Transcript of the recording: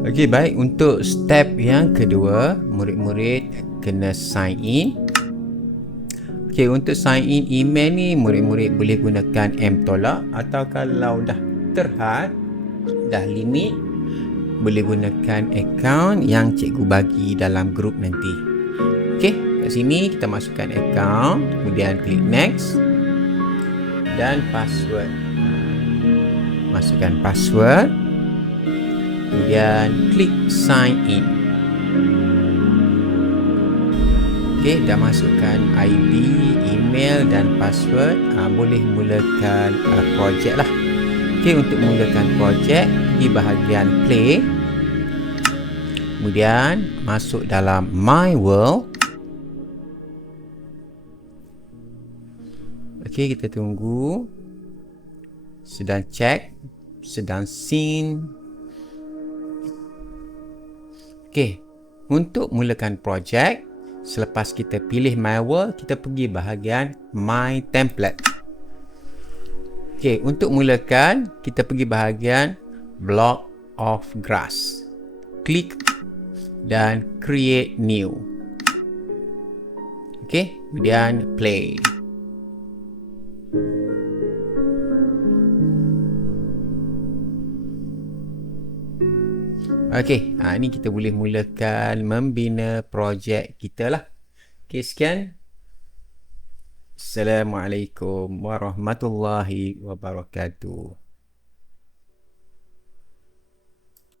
Okey, baik. Untuk step yang kedua, murid-murid kena sign in. Okey, untuk sign in email ni, murid-murid boleh gunakan mTolak, atau kalau dah terhad, dah limit, boleh gunakan akaun yang cikgu bagi dalam grup nanti. Okey, kat sini kita masukkan akaun, kemudian klik next dan password. Masukkan password, kemudian klik sign in. Okey, dah masukkan ID, email dan password, boleh mulakan projek lah. Okey, untuk mulakan projek, pergi bahagian play, kemudian masuk dalam my world. Okey, kita tunggu. Sedang check, sedang sync. Okey, untuk mulakan projek, selepas kita pilih my world, kita pergi bahagian my template. Okey, untuk mulakan, kita pergi bahagian block of grass. Klik dan create new. Okey, kemudian play. Okey, ini kita boleh mulakan membina projek kita lah. Okey, sekian. Assalamualaikum warahmatullahi wabarakatuh.